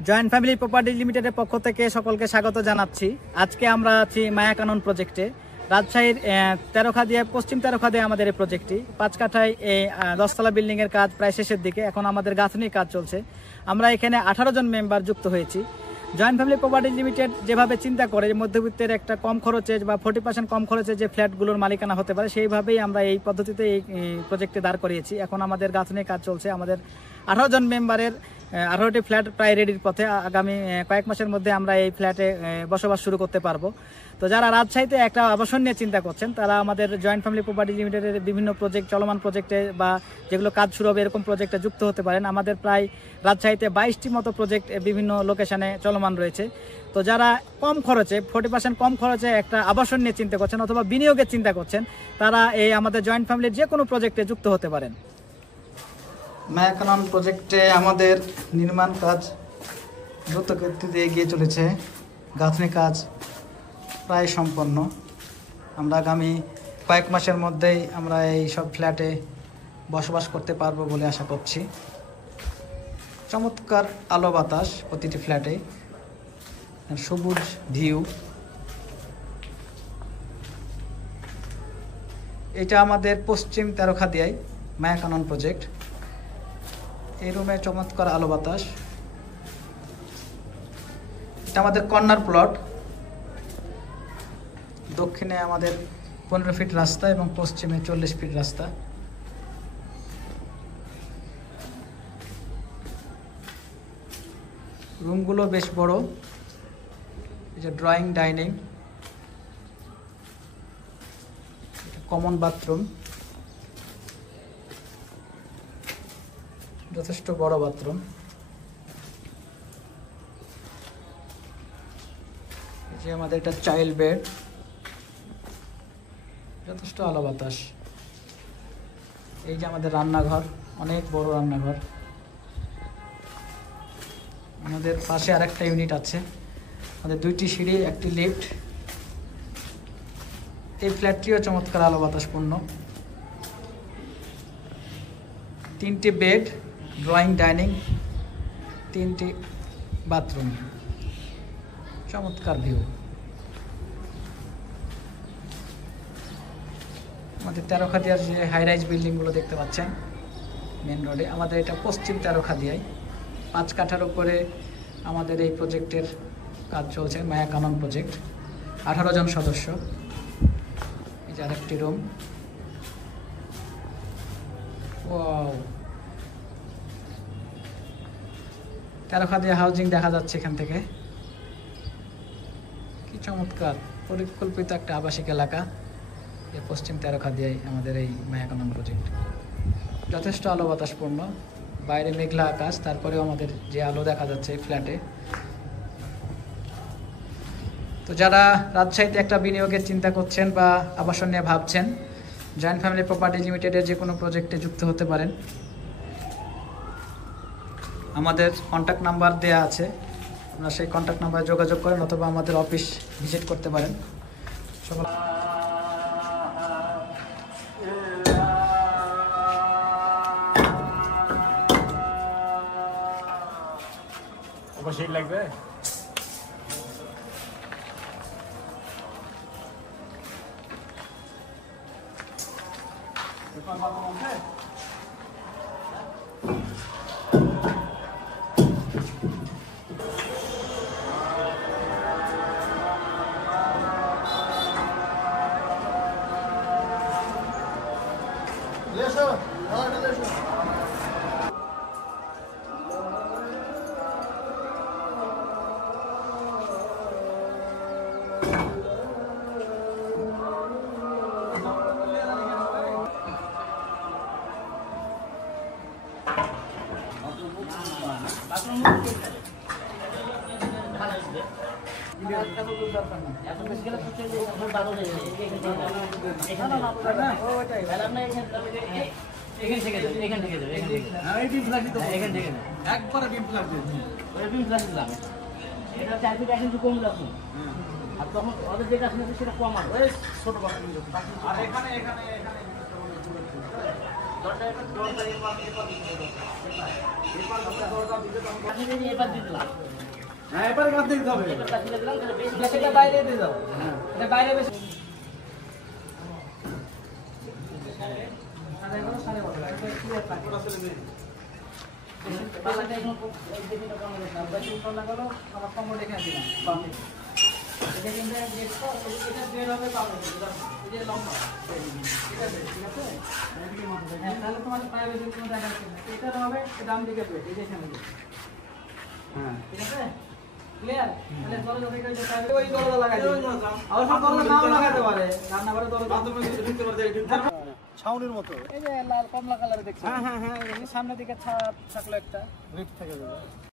Joint family property লিমিটেডের পক্ষ থেকে সকলকে স্বাগত জানাচ্ছি। আজকে আমরা আছি মায়াকানন প্রজেক্টে, রাজশাহীর তেরোখাদিয়া, পশ্চিম তেরোখাদিয়া আমাদের এই প্রজেক্টটি। 5 কাঠায় এই 10 তলা বিল্ডিংয়ের কাজ প্রায় শেষের দিকে, এখন আমাদের গাঁথনির কাজ চলছে। আমরা এখানে 18 জন মেম্বার যুক্ত হয়েছি। জয়েন্ট ফ্যামিলি প্রপার্টি লিমিটেড যেভাবে চিন্তা করে যে মধ্যবিত্তের একটা কম খরচে বা 40% কম খরচে যে ফ্ল্যাটগুলোর মালিকানা হতে পারে, সেইভাবেই আমরা এই পদ্ধতিতে এই প্রজেক্টে দাঁড় করিয়েছি। এখন আমাদের গাঁথনির কাজ চলছে। আমাদের 18 জন মেম্বারের 18টি ফ্ল্যাট প্রায় রেডির পথে। আগামী কয়েক মাসের মধ্যে আমরা এই ফ্ল্যাটে বসবাস শুরু করতে পারবো। তো যারা রাজশাহীতে একটা আবাসন নিয়ে চিন্তা করছেন, তারা আমাদের জয়েন্ট ফ্যামিলি প্রপার্টি লিমিটেডের বিভিন্ন প্রজেক্ট, চলমান প্রজেক্টে বা যেগুলো কাজ শুরু হবে এরকম প্রজেক্টে যুক্ত হতে পারেন। আমাদের প্রায় রাজশাহীতে 22টি মতো প্রজেক্ট বিভিন্ন লোকেশনে চলমান রয়েছে। তো যারা কম খরচে, 40% কম খরচে একটা আবাসন নিয়ে চিন্তা করছেন অথবা বিনিয়োগের চিন্তা করছেন, তারা এই আমাদের জয়েন্ট ফ্যামিলির যে কোনো প্রজেক্টে যুক্ত হতে পারেন। মায়াকানন প্রজেক্টে আমাদের নির্মাণ কাজ দ্রুত গতিতে এগিয়ে চলেছে। গাঁথনি কাজ প্রায় সম্পন্ন। আমরা আগামী কয়েক মাসের মধ্যেই আমরা এই সব ফ্ল্যাটে বসবাস করতে পারবো বলে আশা করছি। চমৎকার আলো বাতাস প্রতিটি ফ্ল্যাটে, সবুজ ভিউ। এটা আমাদের পশ্চিম তেরোখাদিয়ায় মায়াকানন প্রজেক্ট। এই রুমে চমৎকার আলো বাতাস। এটা আমাদের কর্নার প্লট। দক্ষিণে আমাদের 15 ফিট রাস্তা এবং পশ্চিমে 40 ফিট রাস্তা। রুমগুলো বেশ বড়। এই যে ড্রয়িং, ডাইনিং, কমন বাথরুম, যথেষ্ট বড় বাথরুম। এই যে আমাদের এটা চাইল্ড বেড, যথেষ্ট আলো বাতাস। এই যে আমাদের রান্নাঘর, অনেক বড় রান্নাঘর। আমাদের পাশে আরেকটা ইউনিট আছে। আমাদের 2টি সিঁড়ি, 1টি লিফট। এই ফ্ল্যাটটিও চমৎকার আলো বাতাসপূর্ণ। 3টি বেড, ড্রয়িং, ডাইনিং, 3টি বাথরুম, চমৎকার ভিউ। আমাদের তেরোখাদিয়ার যে হাইরাইজ বিল্ডিংগুলো দেখতে পাচ্ছেন মেন রোডে, আমাদের এটা পশ্চিম তেরোখাদিয়ায় 5 কাঠার উপরে আমাদের এই প্রজেক্টের কাজ চলছে। মায়াকানন প্রজেক্ট, 18 জন সদস্য। এই যে আরেকটি রুম। ওয়াও, তেরোখাদিয়া হাউজিং দেখা যাচ্ছে এখান থেকে। কি চমৎকার পরিকল্পিত একটা আবাসিক এলাকা এই পশ্চিম তেরোখাদিয়ায় আমাদের এই মায়াকানন প্রজেক্ট। যথেষ্ট আলো বাতাসপূর্ণ। বাইরে মেঘলা আকাশ, তারপরেও আমাদের যে আলো দেখা যাচ্ছে ফ্ল্যাটে। তো যারা রাজশাহীতে একটা বিনিয়োগের চিন্তা করছেন বা আবাসন নিয়ে ভাবছেন, জয়েন্ট ফ্যামিলি প্রপার্টি লিমিটেডের যে কোনো প্রজেক্টে যুক্ত হতে পারেন। আমাদের কন্ট্যাক্ট নাম্বার দেয়া আছে, আপনারা সেই কন্ট্যাক্ট নাম্বারে যোগাযোগ করেন অথবা আমাদের অফিস ভিজিট করতে পারেন। সকল অবশ্যই লাগবে। একবারে ডিম ফ্ল্যাট এটা 4 ফিট এখন কম লাগবে। আর তখন ওদের যেটা আছে সেটা কম আর ছোট বাকি। আর এখানে দরজা এবার দরজা এবার দিতে হবে। এবার দরজা দিতে তো আমি এবার দিলাম। হ্যাঁ এবারে কাট দিতে হবে। এবার কাট দিলে দিলাম তাহলে বেশি এটা বাইরে দিয়ে দাও, এটা বাইরে বেশি। বাসাটা এখন এই দিকে কম হয়েছে, আমরা চিন্তা লাগালো আমার কম দেখে দিলাম। এটা কিন্তু দেখো এটা বের হবে পাবে, এই যে লম্বা, ঠিক আছে ঠিক আছে। হ্যাঁ তাহলে তোমার পায়ে বেশি কোনো দেখা যাচ্ছে না, এটা হবে ডান দিকে বের, এই যে এখানে। হ্যাঁ ঠিক আছে ক্লিয়ার। তাহলে দরজা থেকে যে পাবে ওই দরজা লাগাই দিই, আর সব দরজা নাও লাগাতে পারে, রান্না ঘরে দরজা বাথরুমে ঢুকতে পারতে ঢুকতে ছাউনির মতো। এই যে লাল কমলা কালারে দেখছি। হ্যাঁ হ্যাঁ হ্যাঁ সামনের দিকে ছাপ থাকলো একটা রিট থেকে যাবে।